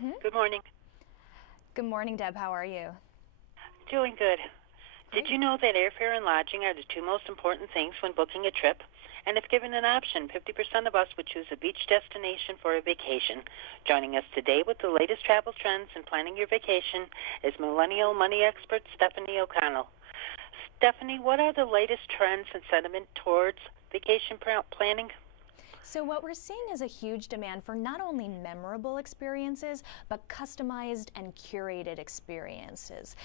Good morning. Good morning, Deb. How are you? Doing good. Did Great. you know that airfare and lodging are the two most important things when booking a trip? And if given an option, 50% of us would choose a beach destination for a vacation. Joining us today with the latest travel trends and planning your vacation is millennial money expert Stephanie O'Connell. Stephanie, what are the latest trends and sentiment towards vacation planning? So what we're seeing is a huge demand for not only memorable experiences, but customized and curated experiences.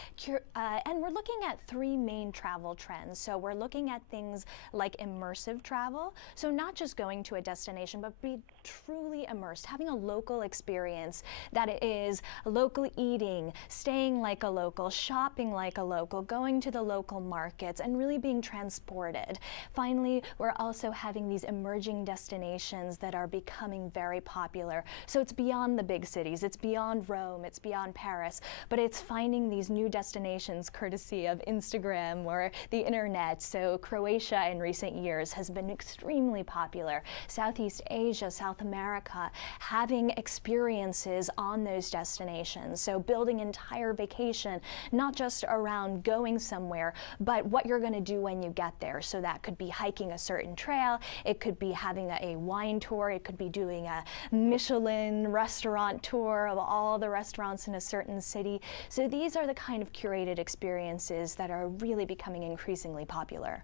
And we're looking at three main travel trends. So we're looking at things like immersive travel. So not just going to a destination, but be truly immersed, having a local experience that is local eating, staying like a local, shopping like a local, going to the local markets, and really being transported. Finally, we're also having these emerging destinations that are becoming very popular. So it's beyond the big cities, it's beyond Rome, it's beyond Paris, but it's finding these new destinations courtesy of Instagram or the internet. So Croatia in recent years has been extremely popular. Southeast Asia, South America, having experiences on those destinations. So building entire vacation, not just around going somewhere, but what you're going to do when you get there. So that could be hiking a certain trail, it could be having a wine tour, it could be doing a Michelin restaurant tour of all the restaurants in a certain city. So these are the kind of curated experiences that are really becoming increasingly popular.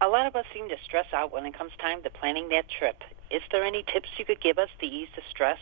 A lot of us seem to stress out when it comes time to planning that trip. Is there any tips you could give us to ease the stress?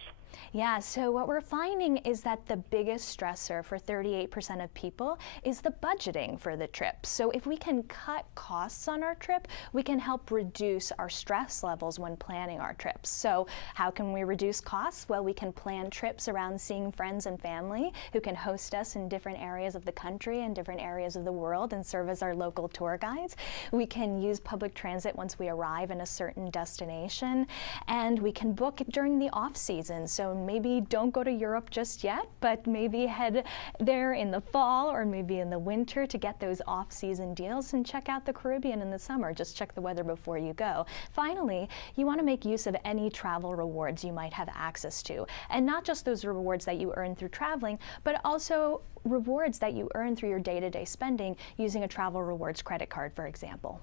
Yeah, so what we're finding is that the biggest stressor for 38% of people is the budgeting for the trip. So if we can cut costs on our trip, we can help reduce our stress levels when planning our trips. So how can we reduce costs? Well, we can plan trips around seeing friends and family who can host us in different areas of the country and different areas of the world and serve as our local tour guides. We can use public transit once we arrive in a certain destination, and we can book during the off season. So maybe don't go to Europe just yet, but maybe head there in the fall or maybe in the winter to get those off-season deals, and check out the Caribbean in the summer. Just check the weather before you go. Finally, you want to make use of any travel rewards you might have access to, and not just those rewards that you earn through traveling, but also rewards that you earn through your day-to-day spending using a travel rewards credit card, for example.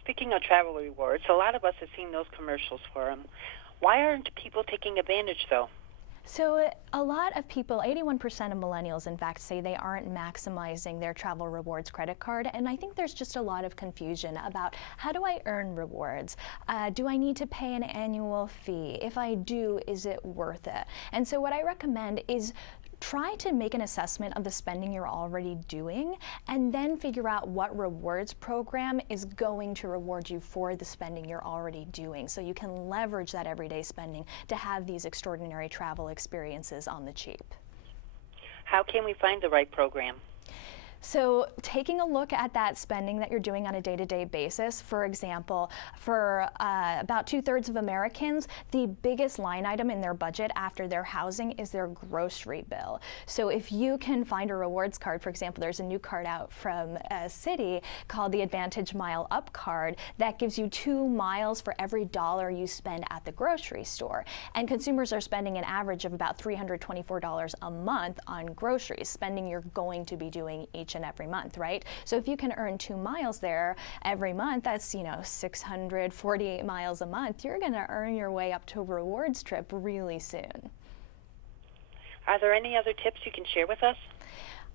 Speaking of travel rewards, a lot of us have seen those commercials for them. Why aren't people taking advantage, though? So a lot of people, 81% of millennials, in fact, say they aren't maximizing their travel rewards credit card. And I think there's just a lot of confusion about, how do I earn rewards? Do I need to pay an annual fee? If I do, is it worth it? And so what I recommend is try to make an assessment of the spending you're already doing, and then figure out what rewards program is going to reward you for the spending you're already doing, so you can leverage that everyday spending to have these extraordinary travel experiences on the cheap. How can we find the right program? So taking a look at that spending that you're doing on a day-to-day basis, for example, for about 2/3 of Americans, the biggest line item in their budget after their housing is their grocery bill. So if you can find a rewards card, for example, there's a new card out from a city called the Advantage Mile Up card that gives you 2 miles for every dollar you spend at the grocery store. And consumers are spending an average of about $324 a month on groceries, spending you're going to be doing each and every month, right? So if you can earn 2 miles there every month, that's 648 miles a month. You're going to earn your way up to a rewards trip really soon. Are there any other tips you can share with us?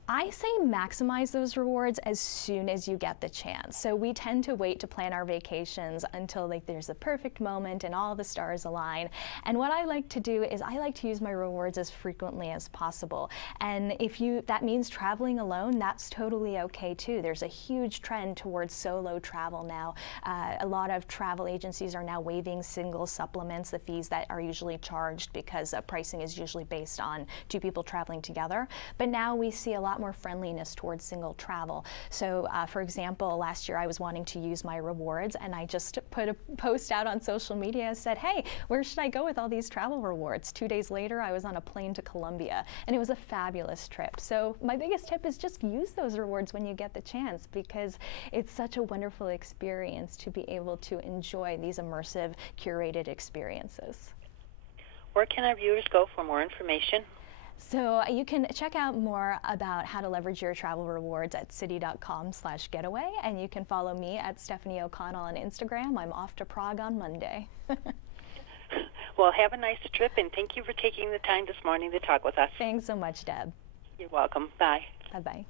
I say maximize those rewards as soon as you get the chance. So we tend to wait to plan our vacations until there's a perfect moment and all the stars align. And what I like to do is I like to use my rewards as frequently as possible. And if that means traveling alone, that's totally okay too. There's a huge trend towards solo travel now. A lot of travel agencies are now waiving single supplements, the fees that are usually charged, because pricing is usually based on 2 people traveling together. But now we see a lot more friendliness towards single travel. So for example, last year I was wanting to use my rewards, and I just put a post out on social media and said, hey, where should I go with all these travel rewards? 2 days later, I was on a plane to Colombia, and it was a fabulous trip. So my biggest tip is just use those rewards when you get the chance, because it's such a wonderful experience to be able to enjoy these immersive, curated experiences. Where can our viewers go for more information? So you can check out more about how to leverage your travel rewards at citi.com/getaway, and you can follow me at Stephanie O'Connell on Instagram. I'm off to Prague on Monday. Well, have a nice trip, and thank you for taking the time this morning to talk with us. Thanks so much, Deb. You're welcome. Bye. Bye-bye.